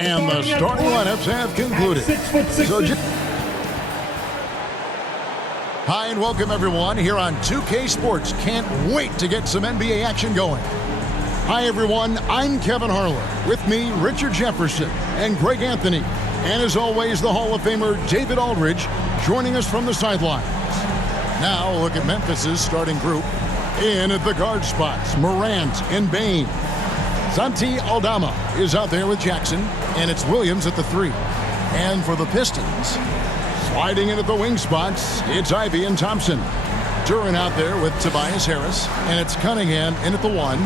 And the starting lineups have concluded. Hi and welcome everyone here on 2K Sports. Can't wait to get some NBA action going. Hi everyone, I'm Kevin Harlan. With me, Richard Jefferson and Greg Anthony. And as always, the Hall of Famer David Aldridge joining us from the sidelines. Now look at Memphis's starting group. In at the guard spots, Morant and Bane. Santi Aldama is out there with Jackson, and it's Williams at the 3. And for the Pistons, sliding in at the wing spots, it's Ivy and Thompson. Duran out there with Tobias Harris, and it's Cunningham in at the 1.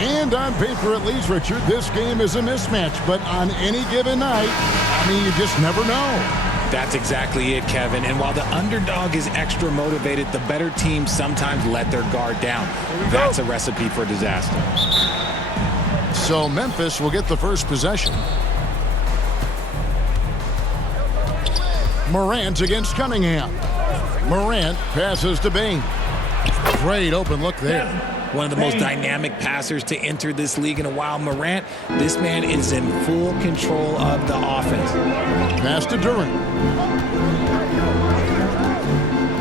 And on paper, at least, Richard, this game is a mismatch, but on any given night, you just never know. That's exactly it, Kevin. And while the underdog is extra motivated, the better teams sometimes let their guard down. That's a recipe for disaster. So Memphis will get the first possession. Morant against Cunningham. Morant passes to Bane. Great open look there. One of the most dynamic passers to enter this league in a while. Morant, this man is in full control of the offense. Pass to Duran.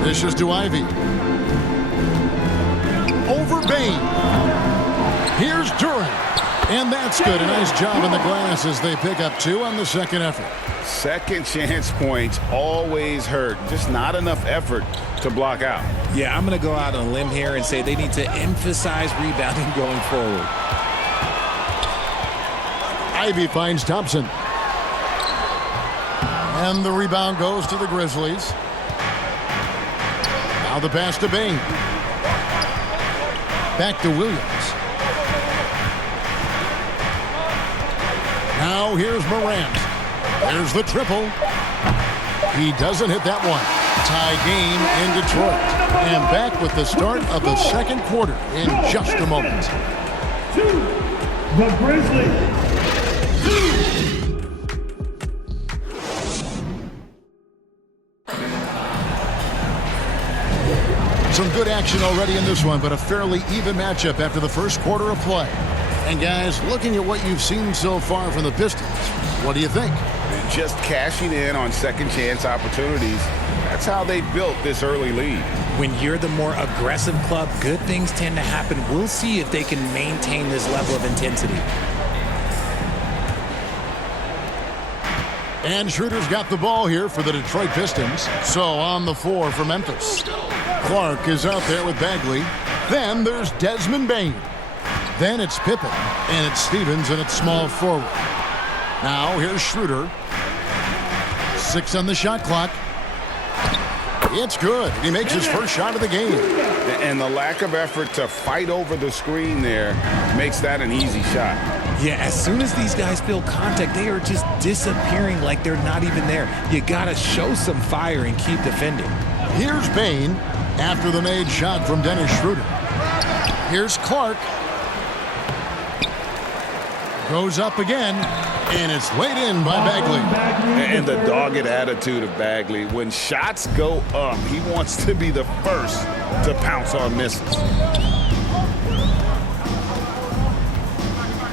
This is to Ivy. Over Bane. Here's Duran. And that's good. A nice job in the glass as they pick up 2 on the second effort. Second chance points always hurt. Just not enough effort to block out. Yeah, I'm going to go out on a limb here and say they need to emphasize rebounding going forward. Ivy finds Thompson. And the rebound goes to the Grizzlies. Now the pass to Bane. Back to Williams. Now here's Morant. There's the triple. He doesn't hit that one. Tie game in Detroit. And back with the start of the second quarter in just a moment. The Grizzlies. Some good action already in this one, but a fairly even matchup after the first quarter of play. And guys, looking at what you've seen so far from the Pistons, what do you think? Just cashing in on second chance opportunities. That's how they built this early lead. When you're the more aggressive club, good things tend to happen. We'll see if they can maintain this level of intensity. And Schroeder's got the ball here for the Detroit Pistons. So on the floor for Memphis. Clark is out there with Bagley. Then there's Desmond Bane. Then it's Pippen, and it's Stevens, and it's small forward. Now here's Schroeder. 6 on the shot clock. It's good. He makes his first shot of the game. And the lack of effort to fight over the screen there makes that an easy shot. Yeah, as soon as these guys feel contact, they are just disappearing like they're not even there. You got to show some fire and keep defending. Here's Bane after the made shot from Dennis Schroeder. Here's Clark. Goes up again, and it's laid in by Bagley. And the dogged attitude of Bagley. When shots go up, he wants to be the first to pounce on misses.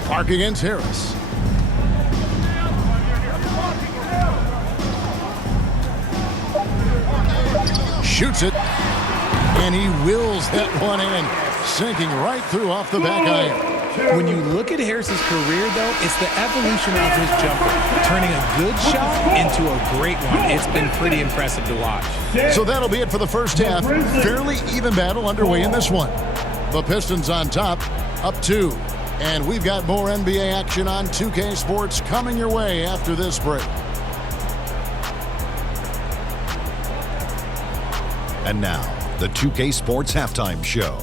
Clark against Harris. Shoots it, and he wills that one in, sinking right through off the back iron. When you look at Harris's career, though, it's the evolution of his jumper, turning a good shot into a great one. It's been pretty impressive to watch. So that'll be it for the first half. Fairly even battle underway in this one. The Pistons on top, up 2. And we've got more NBA action on 2K Sports coming your way after this break. And now, the 2K Sports Halftime Show.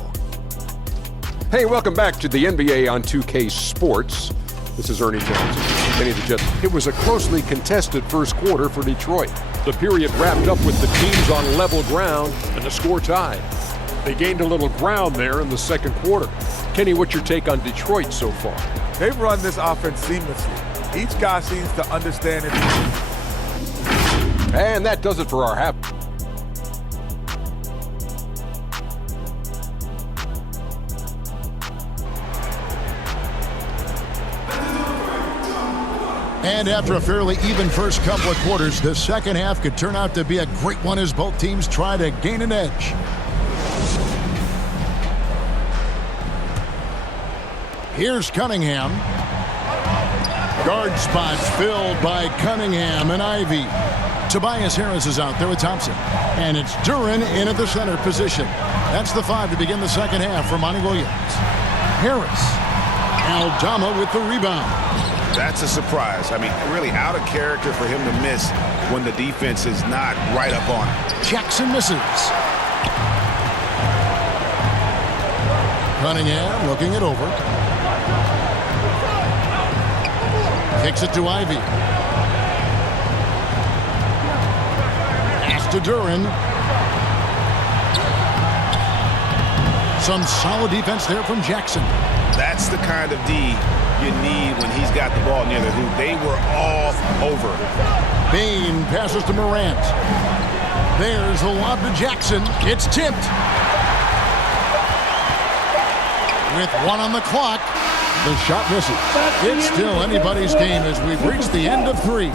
Hey, welcome back to the NBA on 2K Sports. This is Ernie Johnson. Kenny the Jet. It was a closely contested first quarter for Detroit. The period wrapped up with the teams on level ground and the score tied. They gained a little ground there in the second quarter. Kenny, what's your take on Detroit so far? They've run this offense seamlessly. Each guy seems to understand it. And that does it for our half. And after a fairly even first couple of quarters, the second half could turn out to be a great one as both teams try to gain an edge. Here's Cunningham. Guard spots filled by Cunningham and Ivy. Tobias Harris is out there with Thompson. And it's Duren in at the center position. That's the 5 to begin the second half for Monty Williams. Harris. Aldama with the rebound. That's a surprise. I mean, really out of character for him to miss when the defense is not right up on him. Jackson misses. Cunningham looking it over. Kicks it to Ivy. Pass to Duren. Some solid defense there from Jackson. That's the kind of D you need when he's got the ball near the hoop. They were all over. Bain passes to Morant. There's the lob to Jackson. It's tipped. With 1 on the clock, the shot misses. It's still anybody's game as we've reached the end of 3.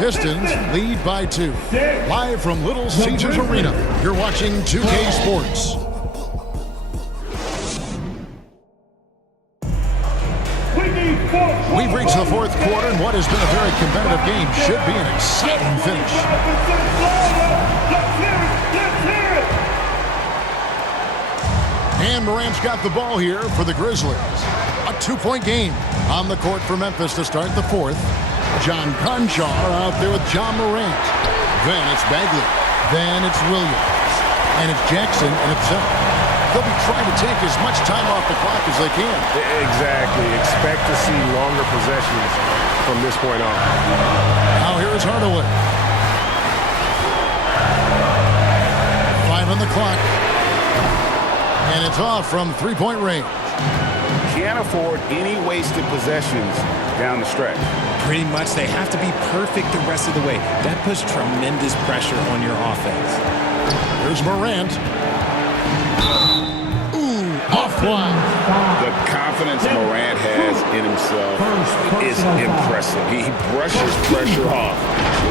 Pistons lead by 2. Live from Little Caesars Arena, you're watching 2K Sports. We've reached the 4th quarter, and what has been a very competitive game should be an exciting finish. And Morant's got the ball here for the Grizzlies. A 2-point game on the court for Memphis to start the 4th. John Conchar out there with John Morant. Then it's Bagley. Then it's Williams. And it's Jackson and himself. They'll be trying to take as much time off the clock as they can. Exactly. Expect to see longer possessions from this point on. Now here is Hardaway. 5 on the clock. And it's off from 3-point range. Can't afford any wasted possessions down the stretch. Pretty much they have to be perfect the rest of the way. That puts tremendous pressure on your offense. Here's Morant. Ooh, offline. The confidence Morant has in himself is impressive. He brushes pressure off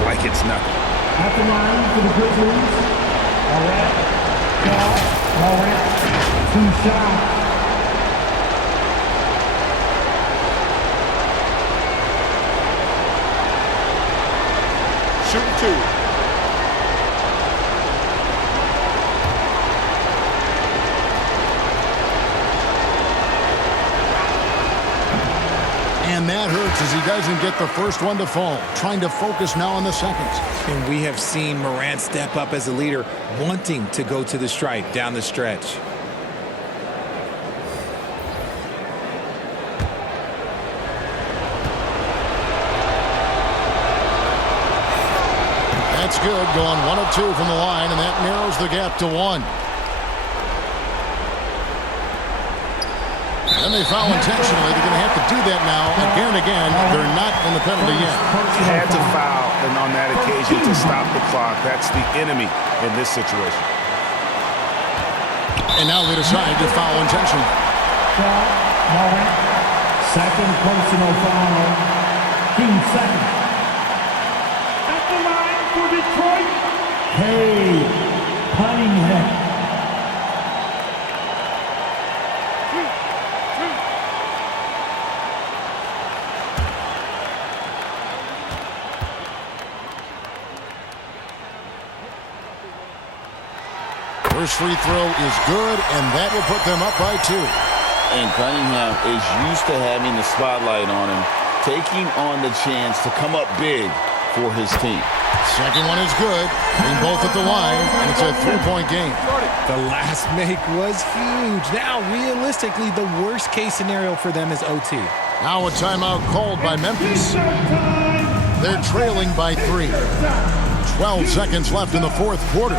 like it's nothing. At the line for the Grizzlies, Morant, 2 shots. Shooting 2. And that hurts as he doesn't get the first one to fall. Trying to focus now on the seconds. And we have seen Morant step up as a leader, wanting to go to the stripe down the stretch. That's good, going 1 of 2 from the line, and that narrows the gap to 1. And they foul intentionally. They're going to have to do that now again and again. They're not in the penalty yet. Had to foul, and on that occasion to stop the clock. That's the enemy in this situation. And now they decide to foul intentionally. Second personal foul. Team second. At the line for Detroit. Hey, Cunningham. First free throw is good, and that will put them up by 2. And Cunningham is used to having the spotlight on him, taking on the chance to come up big for his team. Second one is good. Being both at the line, and it's a 3-point game. The last make was huge. Now, realistically, the worst-case scenario for them is OT. Now a timeout called by Memphis. They're trailing by 3. 12 seconds left in the 4th quarter.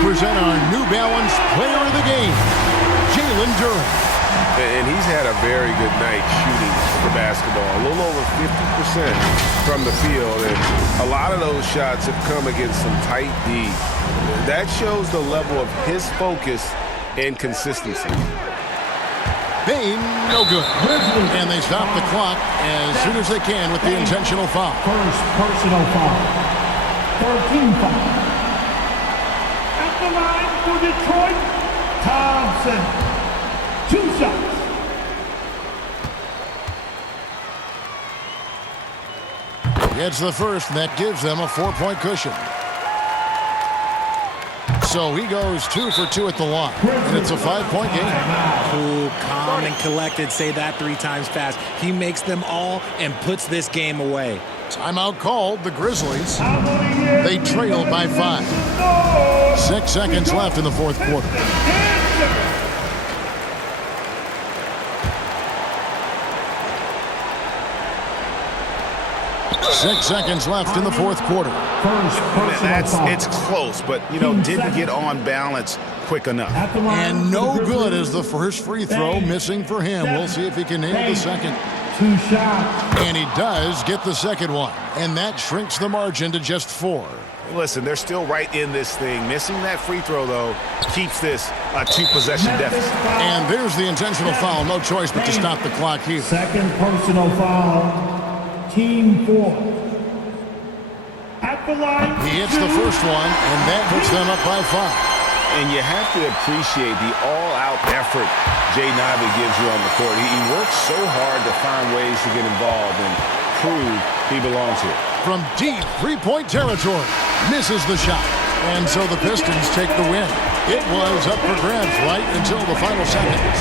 Present our new balanced player of the game, Jalen Duren. And he's had a very good night shooting the basketball. A little over 50% from the field. And a lot of those shots have come against some tight D. That shows the level of his focus and consistency. Bain, no good. And they stop the clock as soon as they can with the intentional foul. First personal foul. 13 foul. At the line for Detroit, Thompson. 2 shots. Gets the first, and that gives them a 4-point cushion. So he goes 2 for 2 at the line, and it's a 5-point game. Cool, calm, and collected. Say that 3 times fast. He makes them all and puts this game away. Timeout called, the Grizzlies. They trail by 5. 6 seconds left in the fourth quarter. 6 seconds left in the fourth quarter. It's close, but, didn't get on balance quick enough. And no good as the first free throw missing for him. We'll see if he can nail the second. 2 shots. And he does get the second one. And that shrinks the margin to just 4. Listen, they're still right in this thing. Missing that free throw, though, keeps this a 2-possession deficit. And there's the intentional foul. No choice but to stop the clock here. Second personal foul. Team 4. At the line. He hits the first one, and that puts them up by 5. And you have to appreciate the all-out effort Jay Nivey gives you on the court. He works so hard to find ways to get involved and prove he belongs here. From deep three-point territory, misses the shot. And so the Pistons take the win. It was up for grabs right until the final seconds.